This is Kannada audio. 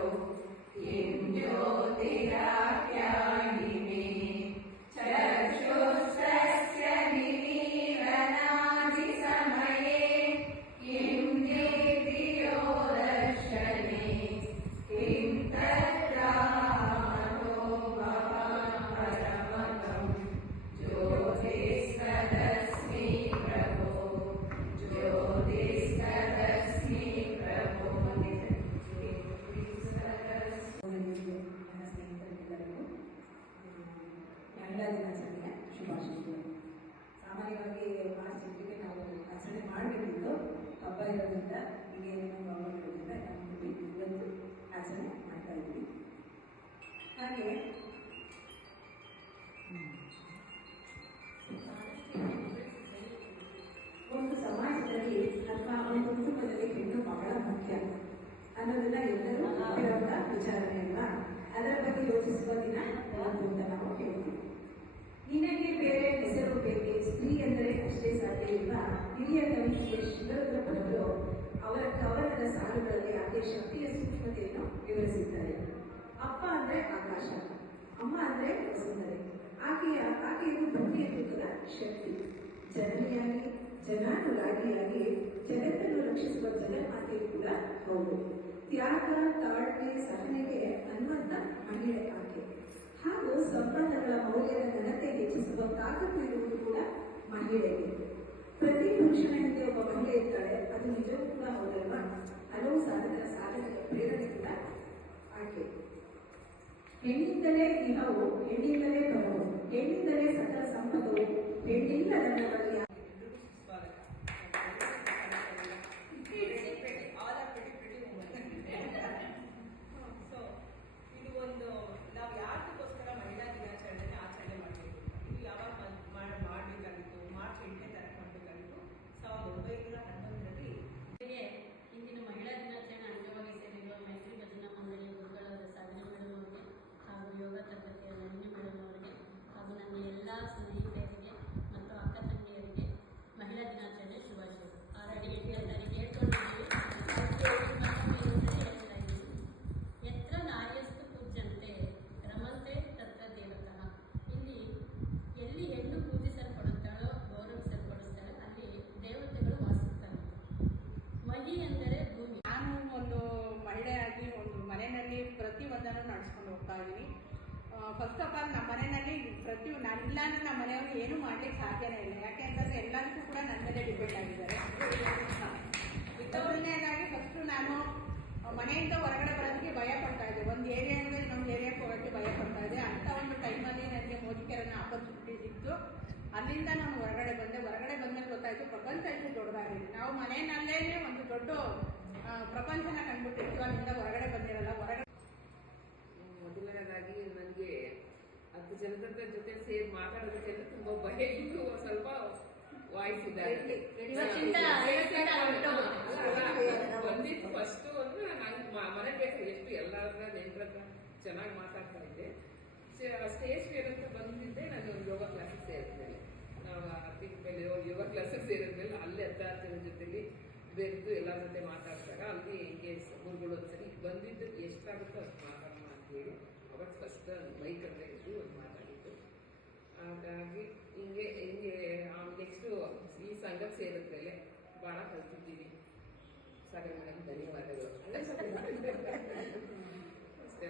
yo, quien yo te ಒಂದು ಕುಟುಂಬದಲ್ಲಿ ಹೆಣ್ಣು ಬಹಳ ಮುಖ್ಯ ಅನ್ನೋದನ್ನ ಎಲ್ಲರೂ ಒಪ್ಪಿರುವಂತ ವಿಚಾರಣೆ ಅದರ ಬಗ್ಗೆ ಯೋಚಿಸುವ ದಿನ ಬಂತು ಅಂತ ನಾವು ಹೇಳ್ತೀವಿ ನಿನಗೆ ಬೇರೆ ಹೆಸರು ಬೇಕೆ ಸ್ತ್ರೀ ಎಂದರೆ ಅಷ್ಟೇ ಸಾಧ್ಯ ಇಲ್ಲ ಹಿರಿಯ ಕವಿ ಶಿವರುದ್ರ ಶಿವರುದ್ರಪ್ಪನವರು ಅವರ ಕವನದ ಸಾಲುಗಳಲ್ಲಿ ಆಕೆ ಶಕ್ತಿಯ ಸೂಕ್ಷ್ಮತೆಯನ್ನು ವಿವರಿಸಿದ್ದಾರೆ ಅಪ್ಪ ಅಂದ್ರೆ ಆಕಾಶ ಅಮ್ಮ ಅಂದ್ರೆ ಸುಂದರಿ ಆಕೆಯ ಆಕೆಯನ್ನು ಬಂದಿಯ ತೂಕದ ಶಕ್ತಿ ಜನನಿಯಾಗಿ ಜನಾನುರಾಗಿಯಾಗಿ ಜಗತ್ತನ್ನು ರಕ್ಷಿಸುವ ಜಗನ್ಮಾತೆಯು ಕೂಡ ಹೌದು. ತ್ಯಾಗ, ತಾಳ್ಮೆ, ಸಹನೆಗೆ ಹನುಮಂತ ಮಹಿಳೆ ಆಕೆ ಹಾಗೂ ಸಂಪನ್ನಗಳ ಮೌಲ್ಯದ ಘನತೆ ಹೆಚ್ಚಿಸುವ ತಾಕತ್ತು ಇರುವುದು ಕೂಡ ಮಹಿಳೆಗೆ ಪ್ರತಿ ಪುರುಷನ ಹಿಂದೆ ಒಬ್ಬ ಮಹಿಳೆ ಇರ್ತಾಳೆ, ಅದು ನಿಜವೂ ಕೂಡ ಹೌದಲ್ವಾ? ಹಲವು ಸಾಧನ, ಸಾಧನೆಗೆ ಪ್ರೇರಣೆ ಕೂಡ ಆಕೆ ಹೆಣ್ಣಿಂದಲೇ ಇಹವು, ಹೆಣ್ಣಿಂದಲೇ ಬರವು ಹೆಣ್ಣಿಂದಲೇ ಸಕಲ ಸಂಪದವು ಹೆಣ್ಣಿಲ್ಲದ ನಮ್ಮಲ್ಲಿ ನಡೆಸ್ಕೊಂಡು ಹೋಗ್ತಾ ಇದ್ದೀನಿ ಫಸ್ಟ್ ಆಫ್ ಆಲ್ ನಮ್ಮ ಮನೆಯಲ್ಲಿ ಪ್ರತಿ ನಾನು ಇಲ್ಲ ಅಂದ್ರೆ ನಮ್ಮ ಮನೆಯವರು ಏನೂ ಮಾಡ್ಲಿಕ್ಕೆ ಸಾಧ್ಯನೇ ಇಲ್ಲ. ಯಾಕೆ ಅಂತಂದ್ರೆ ಎಲ್ಲರಿಗೂ ಕೂಡ ನನ್ನ ಮೇಲೆ ಡಿಪೆಂಡ್ ಆಗಿದ್ದಾರೆ. ಮೊದಲನೇದಾಗಿ ಫಸ್ಟ್ ನಾನು ಮನೆಯಿಂದ ಹೊರಗಡೆ ಬರೋದಕ್ಕೆ ಭಯ ಪಡ್ತಾ ಇದ್ದೆ. ಒಂದು ಏರಿಯಾಯಿಂದ ಇನ್ನೊಂದು ಏರಿಯಾಕ್ಕೆ ಹೋಗೋಕ್ಕೆ ಭಯ ಪಡ್ತಾ ಇದ್ದೆ. ಅಂತ ಒಂದು ಟೈಮಲ್ಲಿ ನನಗೆ ಮೋದಿಕೆರನ್ನ ಆಪರ್ಚುನಿಟಿ ಸಿಕ್ತು. ಅಲ್ಲಿಂದ ನಾನು ಹೊರಗಡೆ ಬಂದೆ. ಹೊರಗಡೆ ಬಂದ್ಮೇಲೆ ಗೊತ್ತಾಯಿತು, ಪ್ರಪಂಚ ಎಷ್ಟು ದೊಡ್ಡದಾಗಿದೆ. ನಾವು ಮನೆಯಲ್ಲೇ ಒಂದು ದೊಡ್ಡ ಪ್ರಪಂಚನ ಕಂಡುಬಿಟ್ಟಿರ್ತೀವಿ. ಅಲ್ಲಿಂದ ಹೊರಗಡೆ ಬಂದಿರಲ್ಲ. ಹೊರಗಡೆ ಮೊದಲನೇದಾಗಿ ನನಗೆ ಜನದ ಜೊತೆ ಸೇರಿ ಮಾತಾಡೋದಕ್ಕೆಲ್ಲ ತುಂಬಾ ಭಯ ಇತ್ತು. ಸ್ವಲ್ಪ ವಾಯ್ಸ್ ಇದ್ದಾರೆ ಇವತ್ತಿಂದ ಐವತ್ತಿಂದ ಹೊರಟೋಗುತ್ತೆ. ಫಸ್ಟ್ ಅಂದ್ರೆ ನಂಗೆ ಮನೆ ಬೇಕು ಎಷ್ಟು ಎಲ್ಲರ ನೆಂಟ್ರ ಚೆನ್ನಾಗಿ ಮಾತಾಡ್ತಾ ಇದ್ದೆ. ಸ್ಟೇಜ್ ಫೇರ್ ಅಂತ ಬಂದಿದ್ದೆ. ನಾನು ಯೋಗ ಕ್ಲಾಸಿಗೆ ಸೇರಿದ್ಮೇಲೆ. ನಾವು ತಿಂಗಳ ಮೇಲೆ ಯೋಗ ಕ್ಲಾಸಿಗೆ ಸೇರಿದ್ಮೇಲೆ ಅಲ್ಲೇ ಜನ ಜೊತೆಲಿ ಬೆರೆದು ಎಲ್ಲರ ಜೊತೆ ಮಾತಾಡ್ತಾರೆ ಅಲ್ಲಿ ಹಿಂಗೆ ಗುರುಗಳು ಒಂದ್ಸರಿ ಬಂದಿದ್ದು ಎಷ್ಟಾಗುತ್ತೋ ಅಷ್ಟು ಮಾತಾಡೋಣ ಅಂತೇಳಿ ಅವತ್ತು ಫಸ್ಟ್ ಹಿಂಗೆ ಹಿಂಗೆ ನೆಕ್ಸ್ಟು ಈ ಸಂಘಕ್ಕೆ ಸೇರಿದ್ಮೇಲೆ ಭಾಳ ಕಲ್ತಿದ್ದೀವಿ. ಸರಿ ಮೇಡಮ್ ಧನ್ಯವಾದಗಳು. ಅಷ್ಟೇ.